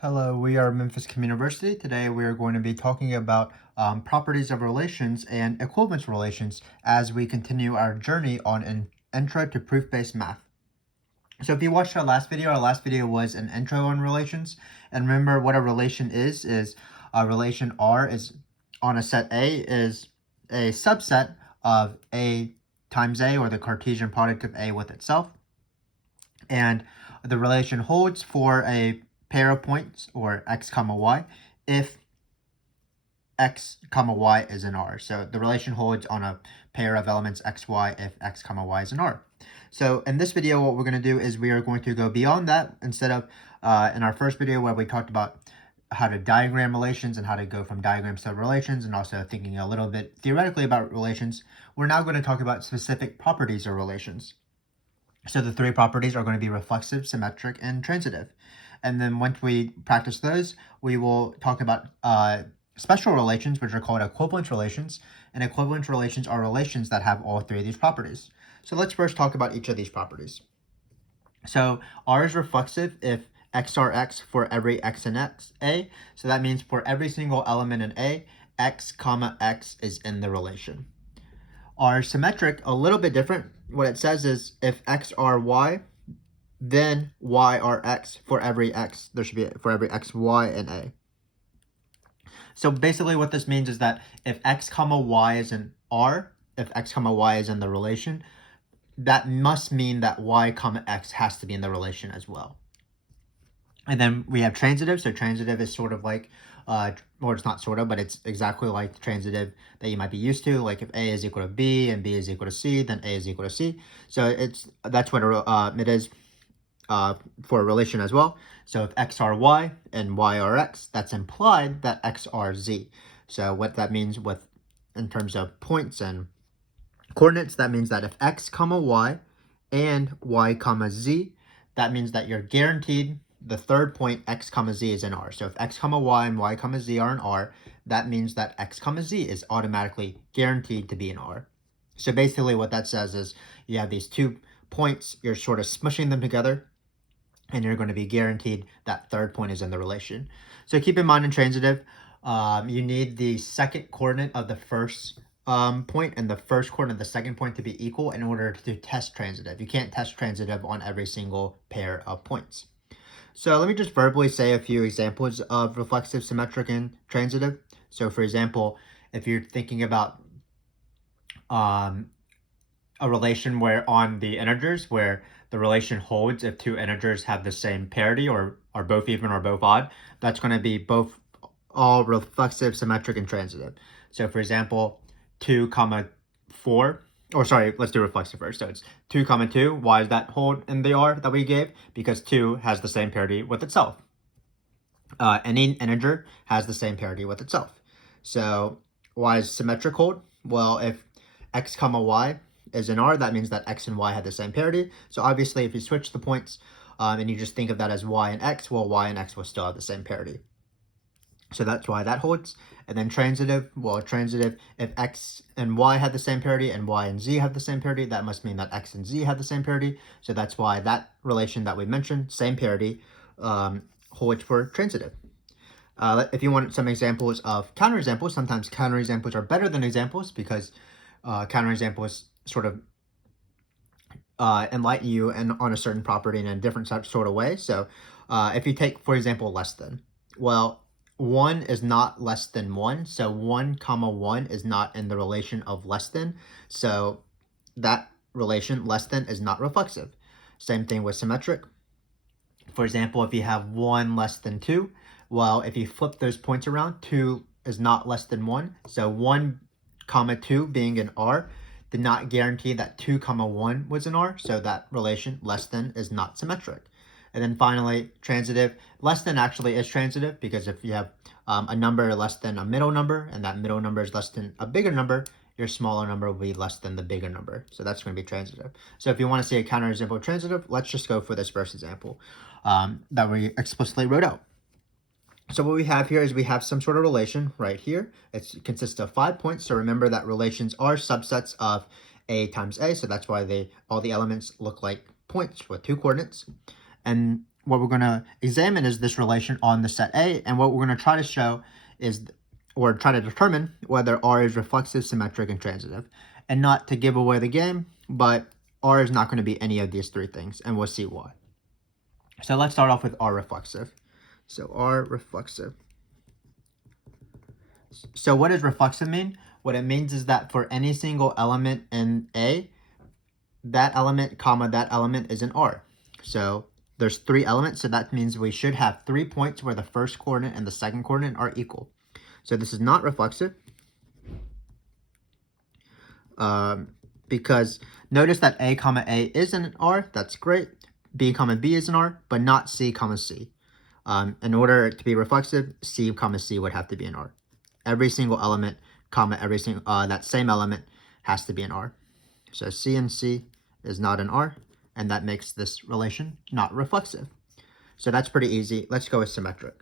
Hello, we are Memphis Communiversity. Today we are going to be talking about properties of relations and equivalence relations as we continue our journey on an intro to proof-based math. So if you watched our last video was an intro on relations. And remember what a relation is a relation R is on a set A is a subset of A times A, or the Cartesian product of A with itself. And the relation holds for a pair of points, or x comma y, if x comma y is in R. So the relation holds on a pair of elements x, y if x comma y is in R. So in this video, what we're going to do is we are going to go beyond that. Instead of in our first video where we talked about how to diagram relations and how to go from diagrams to relations, and also thinking a little bit theoretically about relations, we're now going to talk about specific properties of relations. So the three properties are going to be reflexive, symmetric, and transitive. And then once we practice those, we will talk about special relations, which are called equivalence relations. And equivalence relations are relations that have all three of these properties. So let's first talk about each of these properties. So R is reflexive if x are x for every x in A. So that means for every single element in A, x comma x is in the relation. R is symmetric, a little bit different. What it says is if x are y, then y are x for every x. There should be for every x, y, and A. So basically what this means is that if x comma y is in R, if x comma y is in the relation, that must mean that y comma x has to be in the relation as well. And then we have transitive. So transitive is sort of like, or it's not sort of, but it's exactly like the transitive that you might be used to. Like if A is equal to B and B is equal to C, then A is equal to C. So that's what it is for a relation as well. So if x are y and y are x, that's implied that x are z. So what that means in terms of points and coordinates, that means that if x comma y and y comma z, that means that you're guaranteed the third point x comma z is in R. So if x comma y and y comma z are in R, that means that x comma z is automatically guaranteed to be in R. So basically what that says is you have these 2 points, you're sort of smushing them together, and you're going to be guaranteed that third point is in the relation. So keep in mind in transitive, you need the second coordinate of the first point and the first coordinate of the second point to be equal in order to test transitive. You can't test transitive on every single pair of points. So let me just verbally say a few examples of reflexive, symmetric, and transitive. So for example, if you're thinking about a relation where on the integers, where the relation holds if two integers have the same parity or are both even or both odd, that's going to be all reflexive, symmetric, and transitive. So for example, 2 comma 4, or sorry, let's do reflexive first. So it's 2 comma 2. Why does that hold in the R that we gave? Because 2 has the same parity with itself. Any integer has the same parity with itself. So why is symmetric hold? Well, if x comma y is in R, that means that x and y have the same parity. So obviously, if you switch the points and you just think of that as y and x, well, y and x will still have the same parity. So that's why that holds. And then transitive, well, transitive, if x and y have the same parity and y and z have the same parity, that must mean that x and z have the same parity. So that's why that relation that we mentioned, same parity, holds for transitive. If you want some examples of counterexamples, sometimes counterexamples are better than examples because counterexamples sort of enlighten you on a certain property in a different sort of way. So if you take, for example, less than, well, 1 is not less than 1. So 1 comma 1 is not in the relation of less than. So that relation, less than, is not reflexive. Same thing with symmetric. For example, if you have 1 less than 2, well, if you flip those points around, 2 is not less than 1. So 1 comma 2 being in R did not guarantee that 2 comma 1 was in R. So that relation, less than, is not symmetric. And then finally, transitive. Less than actually is transitive because if you have a number less than a middle number and that middle number is less than a bigger number, your smaller number will be less than the bigger number. So that's going to be transitive. So if you want to see a counterexample of transitive, let's just go for this first example that we explicitly wrote out. So what we have here is we have some sort of relation right here. It consists of 5 points. So remember that relations are subsets of A times A. So that's why all the elements look like points with 2 coordinates. And what we're going to examine is this relation on the set A, and what we're going to try to show is, or try to determine whether R is reflexive, symmetric, and transitive. And not to give away the game, but R is not going to be any of these three things, and we'll see why. So let's start off with R reflexive. So R reflexive. So what does reflexive mean? What it means is that for any single element in A, that element, comma, that element is in R. So there's 3 elements, so that means we should have 3 points where the first coordinate and the second coordinate are equal. So this is not reflexive. Because notice that A, comma, A is in R. That's great. B, comma, B is in R, but not C, comma, C. In order to be reflexive, C, comma, C would have to be in R. Every single element, comma, every single that same element has to be in R. So C and C is not in R, and that makes this relation not reflexive. So that's pretty easy. Let's go with symmetric.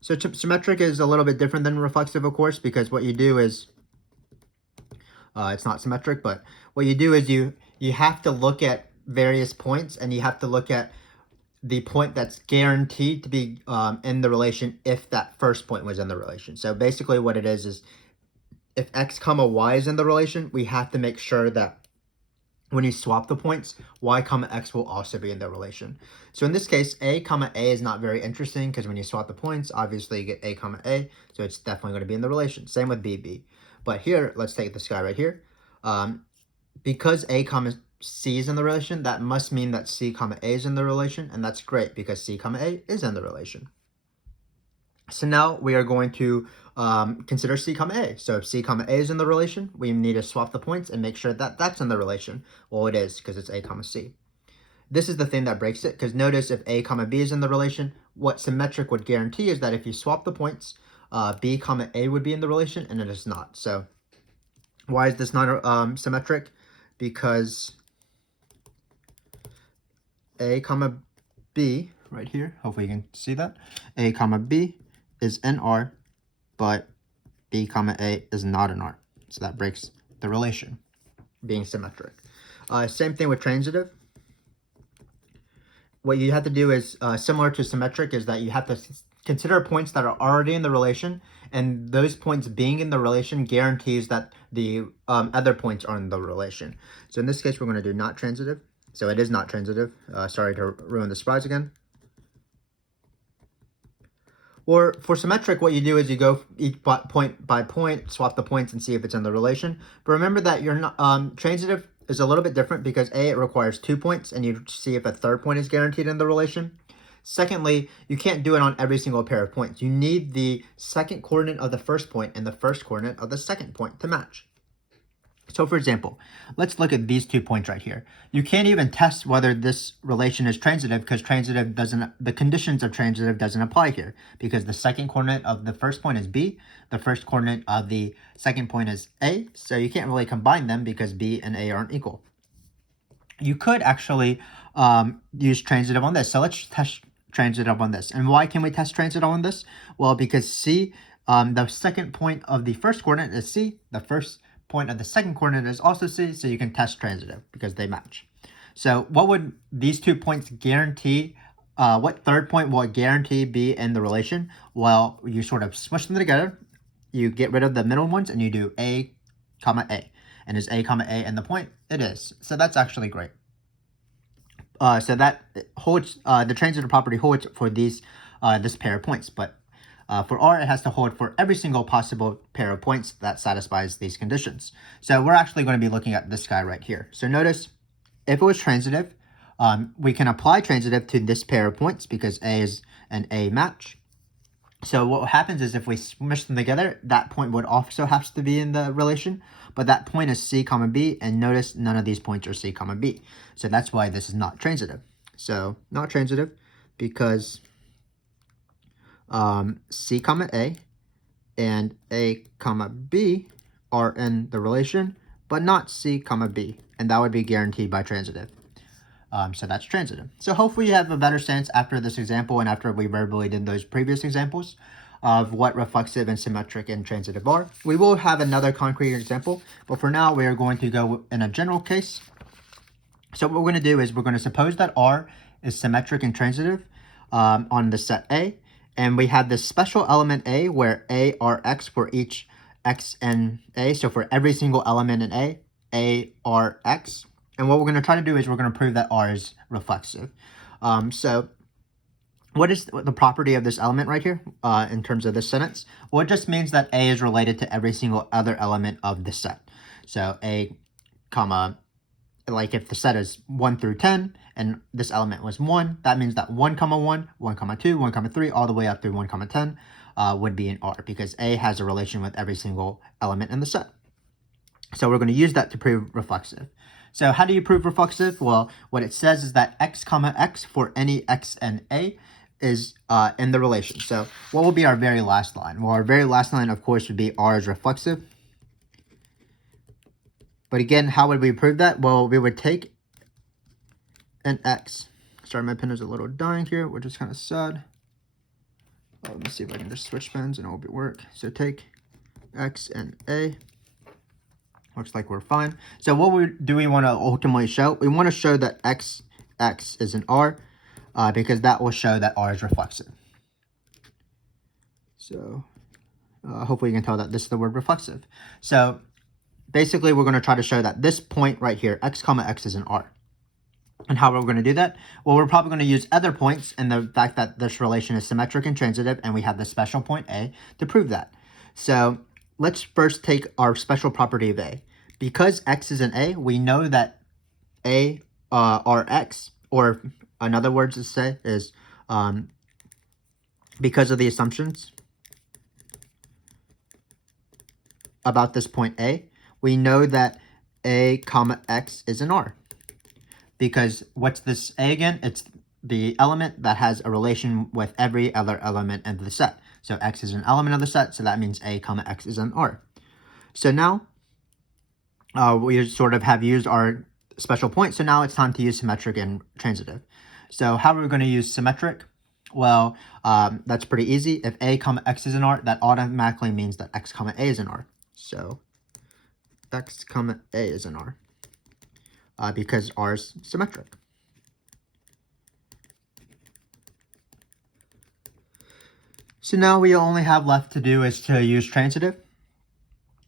So symmetric is a little bit different than reflexive, of course, because what you do is, it's not symmetric, but what you do is you have to look at various points, and you have to look at the point that's guaranteed to be in the relation if that first point was in the relation. So basically what it is if x comma y is in the relation, we have to make sure that when you swap the points, y comma x will also be in the relation. So in this case, a comma a is not very interesting because when you swap the points, obviously you get a comma a, so it's definitely going to be in the relation. Same with b. But here, let's take this guy right here. Because a comma c is in the relation, that must mean that c comma a is in the relation, and that's great because c comma a is in the relation. So now we are going to consider c comma a. So if c comma a is in the relation, we need to swap the points and make sure that that's in the relation. Well, it is because it's a comma c. This is the thing that breaks it, because notice if a comma b is in the relation, what symmetric would guarantee is that if you swap the points, b comma a would be in the relation, and it is not. So why is this not symmetric? Because a comma b, right here, hopefully you can see that, a comma b is in R, but b comma a is not in R. So that breaks the relation, being symmetric. Same thing with transitive. What you have to do is, similar to symmetric, is that you have to consider points that are already in the relation, and those points being in the relation guarantees that the other points are in the relation. So in this case, we're going to do not transitive. So it is not transitive. Sorry to ruin the surprise again. Or for symmetric, what you do is you go each point by point, swap the points, and see if it's in the relation. But remember that you're not transitive is a little bit different because A, it requires 2 points, and you see if a third point is guaranteed in the relation. Secondly, you can't do it on every single pair of points. You need the second coordinate of the first point and the first coordinate of the second point to match. So for example, let's look at these 2 points right here. You can't even test whether this relation is transitive because the conditions of transitive doesn't apply here because the second coordinate of the first point is B, the first coordinate of the second point is A, so you can't really combine them because B and A aren't equal. You could actually use transitive on this. So let's test transitive on this. And why can we test transitive on this? Well, because C, the second point of the first coordinate is C, the first point of the second coordinate is also C, so you can test transitive because they match. So what would these 2 points guarantee? What third point will it guarantee be in the relation? Well, you sort of smush them together, you get rid of the middle ones, and you do A comma A. And is A comma A in the point? It is. So that's actually great. So that holds, the transitive property holds for these this pair of points, but for R, it has to hold for every single possible pair of points that satisfies these conditions. So we're actually going to be looking at this guy right here. So notice, if it was transitive, we can apply transitive to this pair of points because A is an A match. So what happens is if we smush them together, that point would also have to be in the relation, but that point is C comma B, and notice none of these points are C comma B. So that's why this is not transitive. So not transitive because C comma A and A comma B are in the relation, but not C comma B, and that would be guaranteed by transitive. So that's transitive. So hopefully you have a better sense after this example and after we verbally did those previous examples of what reflexive and symmetric and transitive are. We will have another concrete example, but for now we are going to go in a general case. So what we're going to do is we're going to suppose that R is symmetric and transitive on the set A, and we have this special element A where A are X for each X and A. So for every single element in A are X. And what we're going to try to do is we're going to prove that R is reflexive. So what is the property of this element right here in terms of this sentence? Well, it just means that A is related to every single other element of the set. So A, comma, like if the set is 1 through 10 and this element was 1, that means that 1, 1, 1, 2, 1, 3, all the way up through 1, 10 would be in R because A has a relation with every single element in the set. So we're going to use that to prove reflexive. So how do you prove reflexive? Well, what it says is that X, X for any X and A is in the relation. So what will be our very last line? Well, our very last line, of course, would be R is reflexive. But again, how would we prove that? Well, we would take an X. Sorry, my pen is a little dying here, which is kind of sad. Let me see if I can just switch pens and it will work. So take X and A. Looks like we're fine. So what do we want to ultimately show? We want to show that X is an R because that will show that R is reflexive. So hopefully you can tell that this is the word reflexive. So basically, we're going to try to show that this point right here, X, X is an R. And how are we going to do that? Well, we're probably going to use other points and the fact that this relation is symmetric and transitive, and we have the special point A to prove that. So let's first take our special property of A. Because X is an A, we know that A are X, or another word to say is because of the assumptions about this point A, we know that A, X is an R. Because what's this A again? It's the element that has a relation with every other element in the set. So X is an element of the set, so that means A, X is an R. So now we sort of have used our special point, so now it's time to use symmetric and transitive. So how are we going to use symmetric? Well, that's pretty easy. If A, X is an R, that automatically means that X, A is an R. So X, A is an R. Because R is symmetric. So now we only have left to do is to use transitive.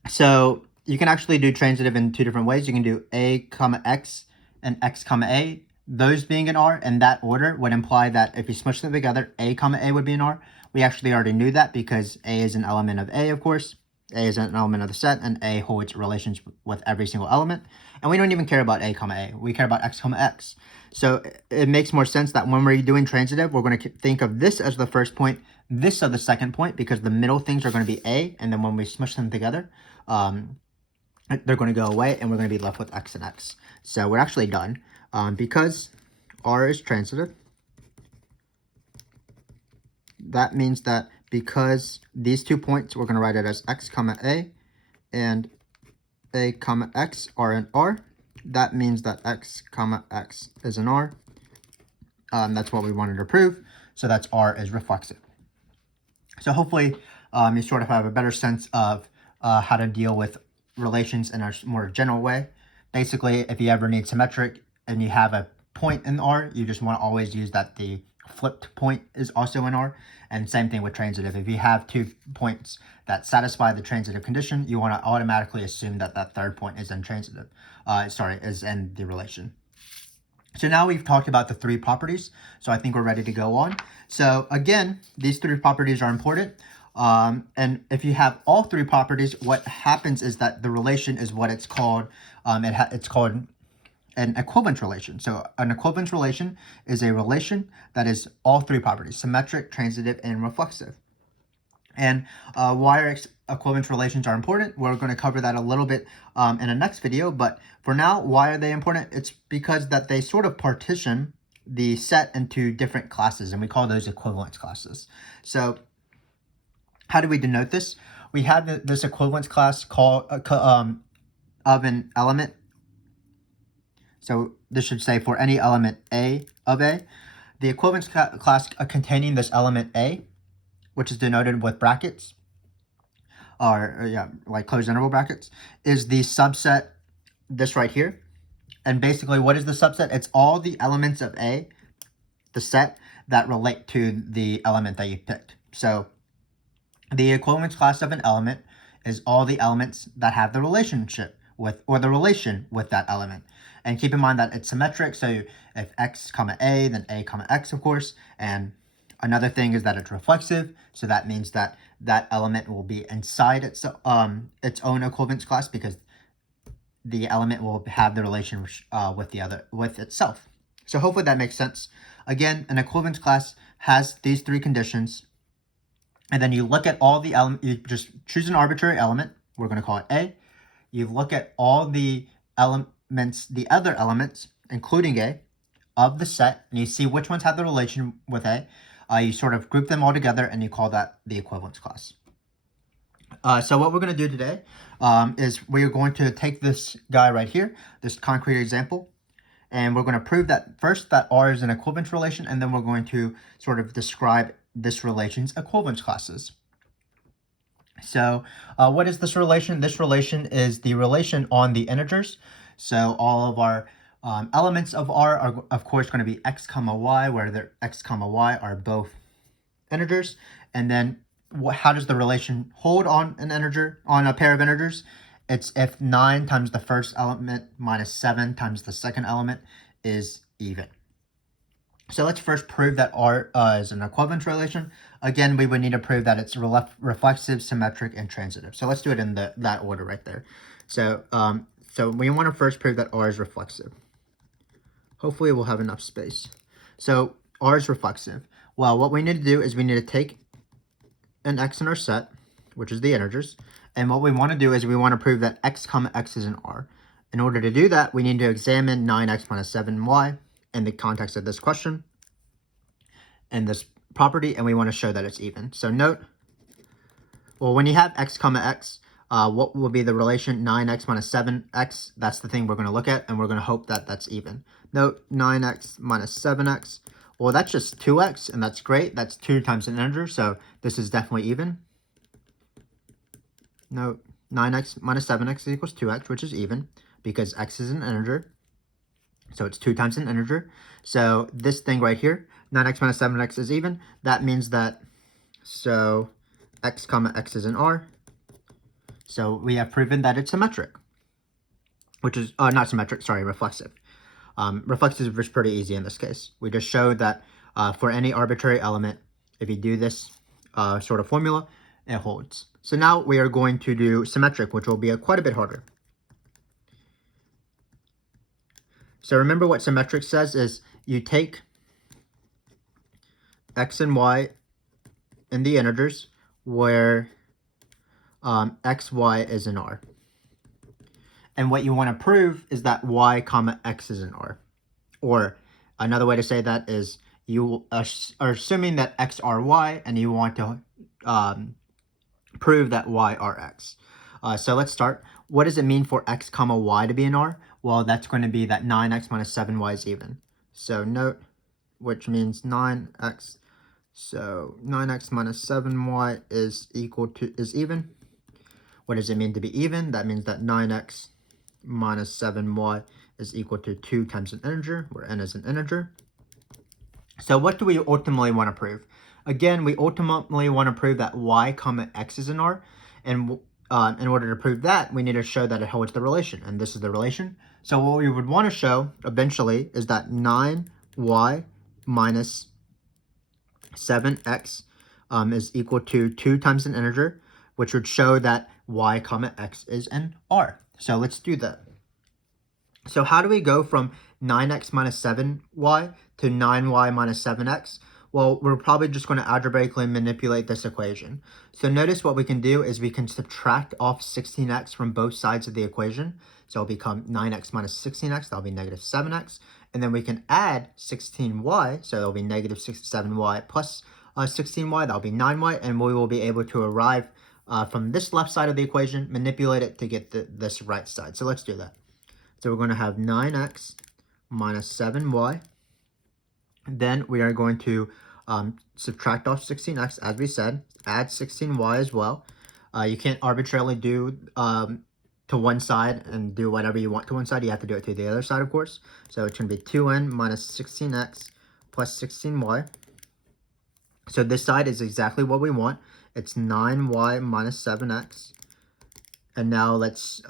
So you can actually do transitive in two different ways. You can do A, X and X, A. Those being an R in that order would imply that if you smush them together, A, A would be an R. We actually already knew that because A is an element of A, of course. A is an element of the set, and A holds relations with every single element. And we don't even care about A, A. We care about X, X. So it makes more sense that when we're doing transitive, we're going to think of this as the first point, this as the second point, because the middle things are going to be A, and then when we smush them together, they're going to go away, and we're going to be left with X and X. So we're actually done. Because R is transitive, that means that because these 2 points, we're going to write it as X, A, and A, X are an R. That means that X, X is an R. That's what we wanted to prove. So that's R is reflexive. So hopefully you sort of have a better sense of how to deal with relations in a more general way. Basically, if you ever need symmetric and you have a point in R, you just want to always use that the flipped point is also in R. And same thing with transitive. If you have 2 points that satisfy the transitive condition, you want to automatically assume that that third point is in transitive. Is in the relation. So now we've talked about the 3 properties. So I think we're ready to go on. So again, these 3 properties are important. And if you have all 3 properties, what happens is that the relation is what it's called. It's called an equivalence relation. So an equivalence relation is a relation that is all 3 properties: symmetric, transitive, and reflexive. And why equivalence relations are important, we're going to cover that a little bit in the next video. But for now, why are they important? It's because that they sort of partition the set into different classes, and we call those equivalence classes. So how do we denote this? We have this equivalence class called of an element. So this should say for any element A of A. The equivalence class containing this element A, which is denoted with brackets, or like closed interval brackets, is the subset, this right here. And basically, what is the subset? It's all the elements of A, the set, that relate to the element that you picked. So the equivalence class of an element is all the elements that have the relationship with, or the relation with that element. And keep in mind that it's symmetric, so if x comma a, then a comma x, of course. And another thing is that it's reflexive, so that means that that element will be inside its own equivalence class, because the element will have the relation with itself. So hopefully that makes sense. Again, an equivalence class has these three conditions, and then you look at all the elements. You just choose an arbitrary element. We're going to call it A. You look at all the elements, the other elements, including A, of the set, and you see which ones have the relation with A. You sort of group them all together, and you call that the equivalence class. So what we're going to do today is we're going to take this guy right here, this concrete example, and we're going to prove that first that R is an equivalence relation, and then we're going to sort of describe this relation's equivalence classes. So what is this relation? This relation is the relation on the integers. So all of our elements of R are, of course, going to be x comma y, where the x comma y are both integers. And then how does the relation hold on an integer, on a pair of integers? It's if 9 times the first element minus 7 times the second element is even. So let's first prove that R is an equivalence relation. Again, we would need to prove that it's reflexive, symmetric, and transitive. So let's do it in that order right there. So so we want to first prove that R is reflexive. Hopefully we'll have enough space. So R is reflexive. Well, what we need to do is we need to take an x in our set, which is the integers, and what we want to do is we want to prove that x comma x is an R. In order to do that, we need to examine 9x minus 7y in the context of this question and this property, and we want to show that it's even. So note, well, when you have x comma x, what will be the relation 9x minus 7x? That's the thing we're going to look at, and we're going to hope that that's even. Note 9x minus 7x. Well, that's just 2x, and that's great. That's 2 times an integer, so this is definitely even. Note 9x minus 7x equals 2x, which is even, because x is an integer. So it's 2 times an integer. So this thing right here, 9x minus 7x is even. That means that, so x comma x is an R. So we have proven that it's symmetric, which is, not symmetric, sorry, reflexive. Reflexive is pretty easy in this case. We just showed that for any arbitrary element, if you do this sort of formula, it holds. So now we are going to do symmetric, which will be quite a bit harder. So remember what symmetric says is you take x and y in the integers where x, y is an R. And what you want to prove is that y comma x is an R. Or another way to say that is you are assuming that x are y, and you want to prove that y are x. So let's start. What does it mean for x comma y to be an R? Well, that's going to be that 9x minus 7y is even. So note, which means 9x. So 9x minus 7y is even. What does it mean to be even? That means that 9x minus 7y is equal to 2 times an integer, where n is an integer. So what do we ultimately want to prove? Again, we ultimately want to prove that y comma x is an R, and in order to prove that, we need to show that it holds the relation, and this is the relation. So what we would want to show eventually is that 9y minus 7x is equal to 2 times an integer, which would show that y comma x is an R. So let's do that. So how do we go from 9x minus 7y to 9y minus 7x? Well, we're probably just going to algebraically manipulate this equation. So notice what we can do is we can subtract off 16x from both sides of the equation. So it'll become 9x minus 16x, that'll be negative 7x. And then we can add 16y, so it'll be negative 7y plus 16y, that'll be 9y. And we will be able to arrive from this left side of the equation, manipulate it to get this right side. So let's do that. So we're going to have 9x minus 7y. Then we are going to subtract off 16x, as we said, add 16y as well. You can't arbitrarily do to one side and do whatever you want to one side, you have to do it to the other side, of course. So it's going to be 2n minus 16x plus 16y. So this side is exactly what we want. It's 9y minus 7x. And now let's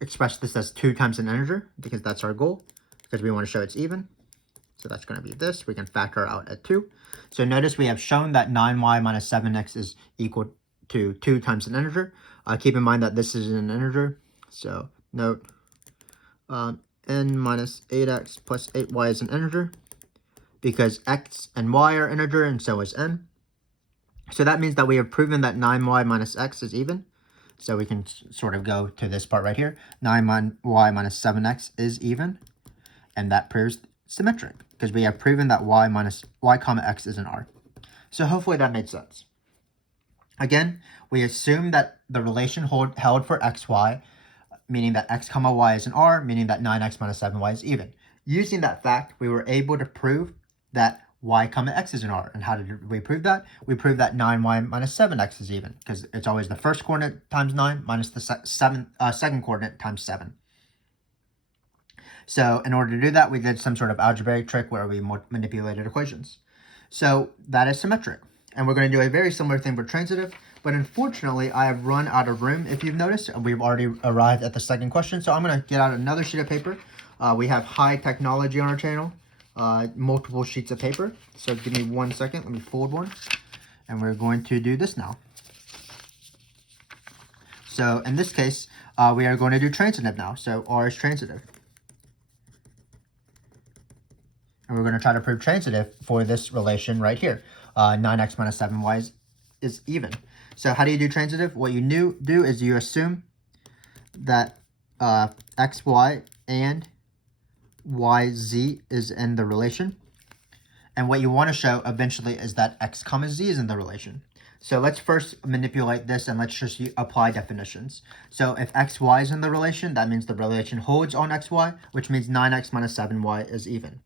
express this as 2 times an integer, because that's our goal, because we want to show it's even. So that's going to be this. We can factor out at 2. So notice we have shown that 9y minus 7x is equal to 2 times an integer. Keep in mind that this is an integer. So note n minus 8x plus 8y is an integer, because x and y are integer, and so is n. So that means that we have proven that 9y minus x is even. So we can sort of go to this part right here. 9y minus 7x is even. And that proves symmetric, because we have proven that y comma x is an R. So hopefully that made sense. Again, we assume that the relation held for xy, meaning that x comma y is an R, meaning that 9x minus 7y is even. Using that fact, we were able to prove that y comma x is an R. And how did we prove that? We proved that 9y minus 7x is even, because it's always the first coordinate times 9 minus the second coordinate times 7. So in order to do that, we did some sort of algebraic trick where we manipulated equations. So that is symmetric. And we're going to do a very similar thing for transitive, but unfortunately I have run out of room. If you've noticed, we've already arrived at the second question. So I'm going to get out another sheet of paper. We have high technology on our channel, multiple sheets of paper. So give me 1 second, let me fold one. And we're going to do this now. So in this case, we are going to do transitive now. So R is transitive. And we're going to try to prove transitive for this relation right here. 9x minus 7y is even. So how do you do transitive? What you do is you assume that xy and yz is in the relation. And what you want to show eventually is that x comma z is in the relation. So let's first manipulate this, and let's just apply definitions. So if xy is in the relation, that means the relation holds on xy, which means 9x minus 7y is even.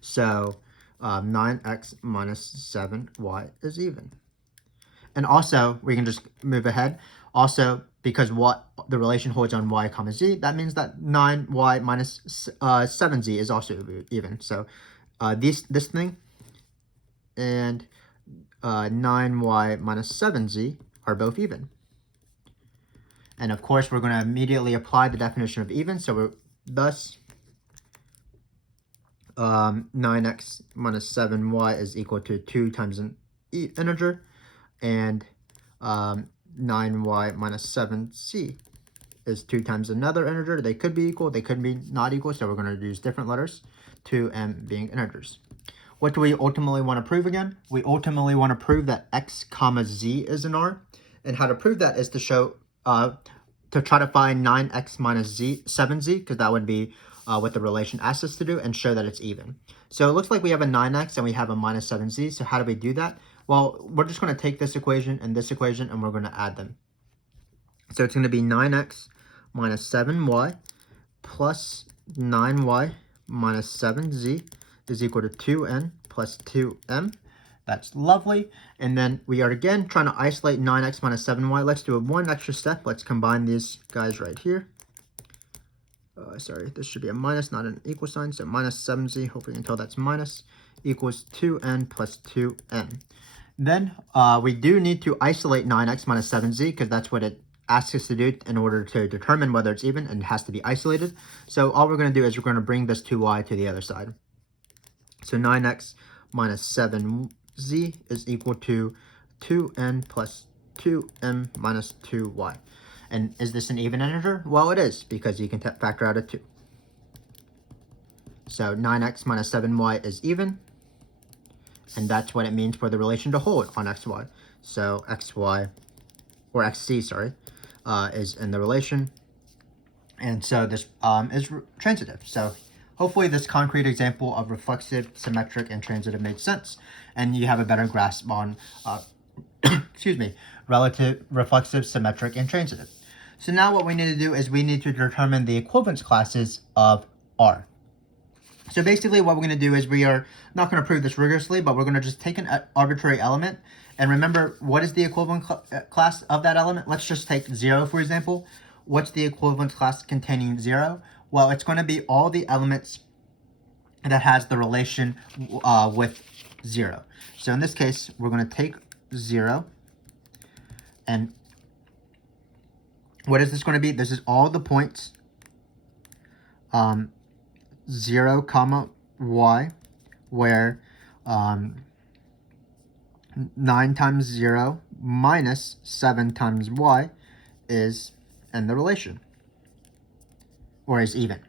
So 9x minus 7y is even. And also, we can just move ahead. Also, because what the relation holds on y comma z, that means that 9y minus 7z is also even. So this thing and 9y minus 7z are both even. And of course, we're going to immediately apply the definition of even. So we're thus 9x minus 7y is equal to 2 times an integer, and 9y minus 7c is 2 times another integer. They could be equal, they could be not equal, so we're going to use different letters, 2m being integers. What do we ultimately want to prove again? We ultimately want to prove that x comma z is an R, and how to prove that is to show, to try to find 9x minus 7z, because that would be what the relation asks us to do, and show that it's even. So it looks like we have a 9x and we have a minus 7z. So how do we do that? Well, we're just going to take this equation and we're going to add them. So it's going to be 9x minus 7y plus 9y minus 7z is equal to 2n plus 2m. That's lovely. And then we are again trying to isolate 9x minus 7y. Let's do one extra step. Let's combine these guys right here. Sorry, this should be a minus, not an equal sign. So minus 7z, hopefully you can tell that's minus, equals 2n plus 2n. Then we do need to isolate 9x minus 7z, because that's what it asks us to do in order to determine whether it's even, and it has to be isolated. So all we're going to do is we're going to bring this 2y to the other side. So 9x minus 7z is equal to 2n plus 2m minus 2y. And is this an even integer? Well, it is, because you can factor out a 2. So 9x minus 7y is even. And that's what it means for the relation to hold on xy. So xy, or xc, sorry, is in the relation. And so this is transitive. So hopefully this concrete example of reflexive, symmetric, and transitive made sense. And you have a better grasp on, excuse me, relative, reflexive, symmetric, and transitive. So now what we need to do is we need to determine the equivalence classes of R. So basically what we're going to do is we are not going to prove this rigorously, but we're going to just take an arbitrary element. And remember, what is the equivalent class of that element? Let's just take 0, for example. what's the equivalence class containing 0? Well, it's going to be all the elements that has the relation with 0. So in this case, we're going to take 0, and what is this going to be? This is all the points 0 comma y, where 9 times 0 minus 7 times y is in the relation, or is even.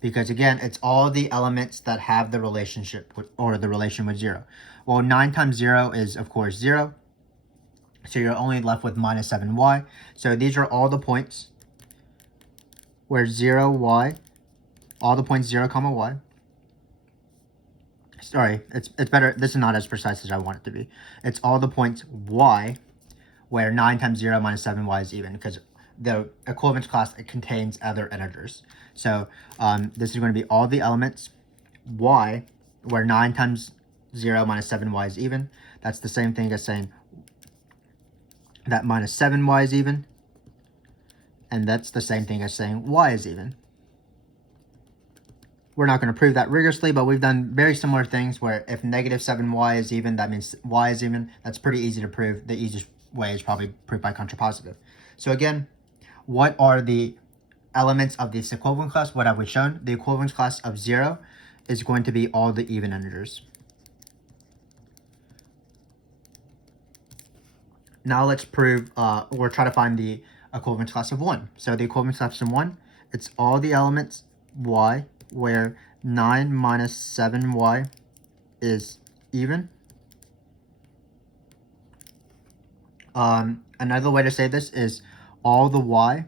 Because again, it's all the elements that have the relationship with, or the relation with 0. Well, 9 times 0 is, of course, 0. So you're only left with minus 7y. So these are all the points where 0y, all the points 0 comma y. Sorry, it's better. This is not as precise as I want it to be. It's all the points y, where 9 times 0 minus 7y is even, because the equivalence class, it contains other integers. So this is going to be all the elements y, where 9 times 0 minus 7y is even. That's the same thing as saying that minus 7y is even. And that's the same thing as saying y is even. We're not going to prove that rigorously, but we've done very similar things where if negative 7y is even, that means y is even. That's pretty easy to prove. The easiest way is probably proof by contrapositive. So again, what are the elements of this equivalence class? What have we shown? The equivalence class of 0 is going to be all the even integers. Now let's prove, or try to find the equivalence class of 1. So the equivalence class of 1, it's all the elements y, where 9 minus 7y is even. Another way to say this is all the y.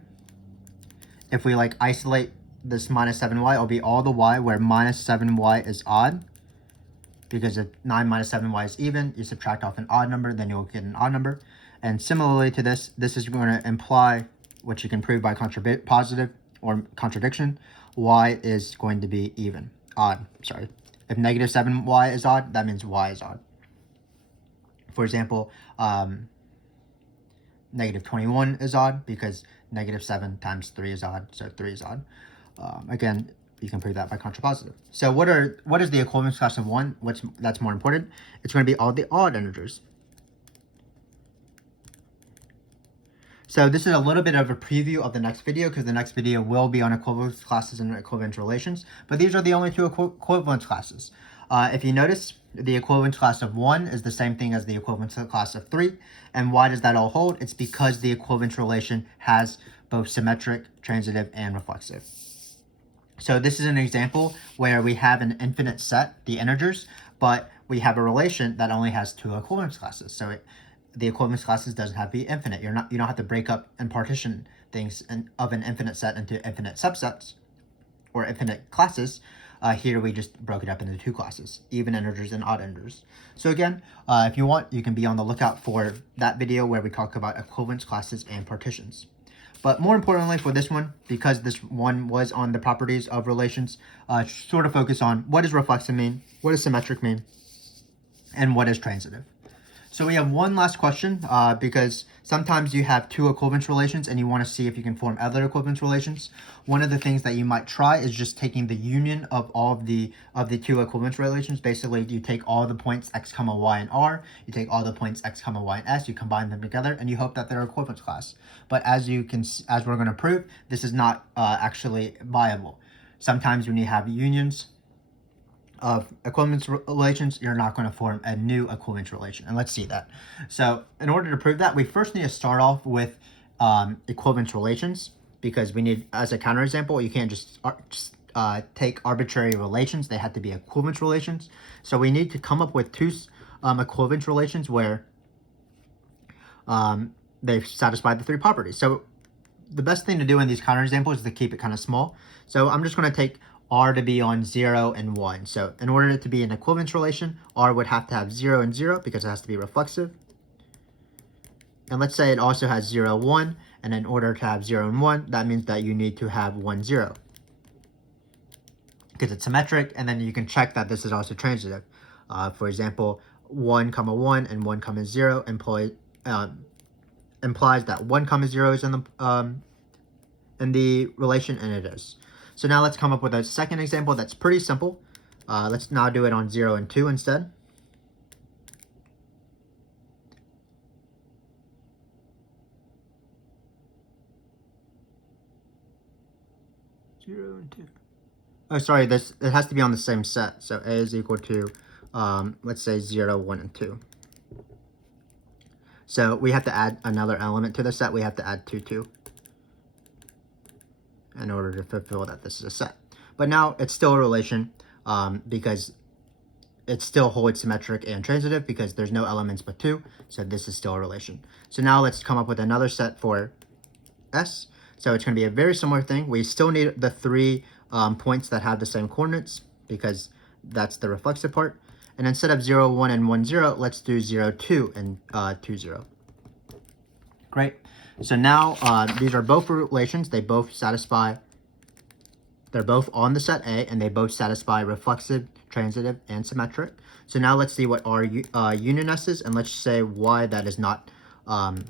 If we like isolate this minus 7y, it'll be all the y where minus 7y is odd. Because if 9 minus 7y is even, you subtract off an odd number, then you'll get an odd number. And similarly to this, this is going to imply, which you can prove by positive or contradiction, y is going to be even. Odd, sorry. If negative 7y is odd, that means y is odd. For example, negative 21 is odd because negative 7 times 3 is odd, so 3 is odd. Again, you can prove that by contrapositive. So what is the equivalence class of 1? That's more important. It's going to be all the odd integers. So this is a little bit of a preview of the next video, because the next video will be on equivalence classes and equivalence relations. But these are the only two equivalence classes. If you notice, the equivalence class of 1 is the same thing as the equivalence class of 3. And why does that all hold? It's because the equivalence relation has both symmetric, transitive, and reflexive. So this is an example where we have an infinite set, the integers, but we have a relation that only has two equivalence classes. So the equivalence classes doesn't have to be infinite. You don't have to break up and partition things of an infinite set into infinite subsets or infinite classes. Here we just broke it up into two classes, even integers and odd integers. So again, if you want, you can be on the lookout for that video where we talk about equivalence classes and partitions. But more importantly for this one, because this one was on the properties of relations, sort of focus on what does reflexive mean, what does symmetric mean, and what is transitive. So we have one last question, because sometimes you have two equivalence relations and you want to see if you can form other equivalence relations. One of the things that you might try is just taking the union of all of the two equivalence relations. Basically, you take all the points x comma y and r, you take all the points x comma y and s, you combine them together, and you hope that they're equivalence class. But as we're going to prove, this is not actually viable. Sometimes when you have unions of equivalence relations, you're not going to form a new equivalence relation. And let's see that. So in order to prove that, we first need to start off with equivalence relations, because we need, as a counterexample, you can't just take arbitrary relations. They have to be equivalence relations. So we need to come up with two equivalence relations where they satisfy the three properties. So the best thing to do in these counterexamples is to keep it kind of small. So I'm just going to take r to be on 0 and 1. So in order to be an equivalence relation, r would have to have 0 and 0 because it has to be reflexive. And let's say it also has 0, 1. And in order to have 0 and 1, that means that you need to have 1, 0. Because it's symmetric, and then you can check that this is also transitive. For example, 1, 1 and 1, 0 implies that 1 comma 0 is in the relation, and it is. So now let's come up with a second example that's pretty simple. Let's now do it on 0 and 2 instead. Oh, sorry, it has to be on the same set. So A is equal to, let's say 0, 1, and 2. So we have to add another element to the set. We have to add 2, 2 in order to fulfill that this is a set. But now it's still a relation because it still holds symmetric and transitive because there's no elements but 2. So this is still a relation. So now let's come up with another set for S. So it's going to be a very similar thing. We still need the 3 points that have the same coordinates because that's the reflexive part. And instead of 0, 1, and 1, 0, let's do 0, 2, and 2, 0. Great. So now these are both relations. They both satisfy, they're both on the set A, and they both satisfy reflexive, transitive, and symmetric. So now let's see what our union S is, and let's say why that is not an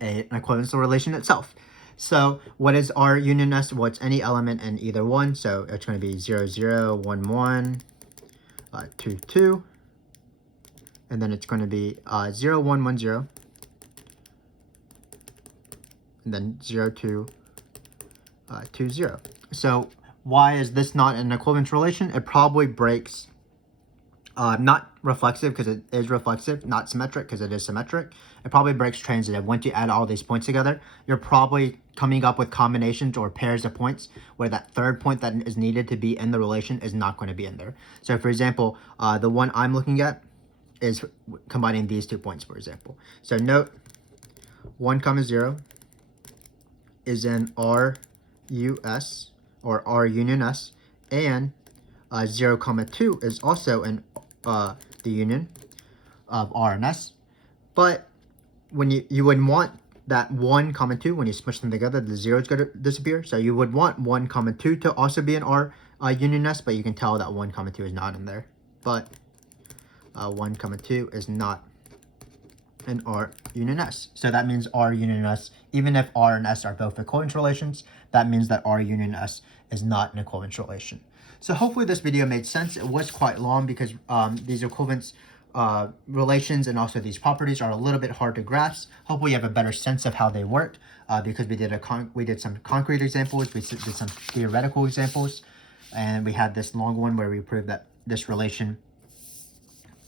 equivalence relation itself. So what is our union S? Well, it's any element in either one. So it's going to be 0, 0, 1, 1, 2, 2, and then it's going to be 0, 1, 1, 0, and then 0, 2, 2, 0. So why is this not an equivalence relation? It probably breaks, not reflexive because it is reflexive, not symmetric because it is symmetric. It probably breaks transitive. Once you add all these points together, you're probably coming up with combinations or pairs of points where that third point that is needed to be in the relation is not going to be in there. So for example, the one I'm looking at is combining these 2 points, for example. So note 1 comma 0 is in RUS or R union S, and 0 comma 2 is also in the union of R and S. But when you would want that 1 comma 2, when you smush them together, the 0 is going to disappear. So you would want 1 comma 2 to also be in R union S, but you can tell that 1 comma 2 is not in there. But 1 comma 2 is not in R union S. So that means R union S, even if R and S are both equivalence relations, that means that R union S is not an equivalence relation. So hopefully this video made sense. It was quite long because these equivalence relations and also these properties are a little bit hard to grasp. Hopefully you have a better sense of how they work because we did some concrete examples, we did some theoretical examples, and we had this long one where we proved that this relation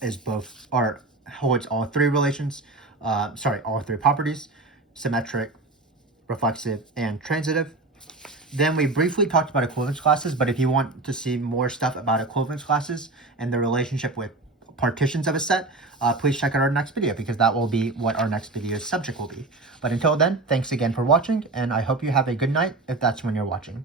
is both, or holds all 3 relations, all 3 properties: symmetric, reflexive, and transitive. Then we briefly talked about equivalence classes, but if you want to see more stuff about equivalence classes and the relationship with partitions of a set, please check out our next video because that will be what our next video's subject will be. But until then, thanks again for watching, and I hope you have a good night if that's when you're watching.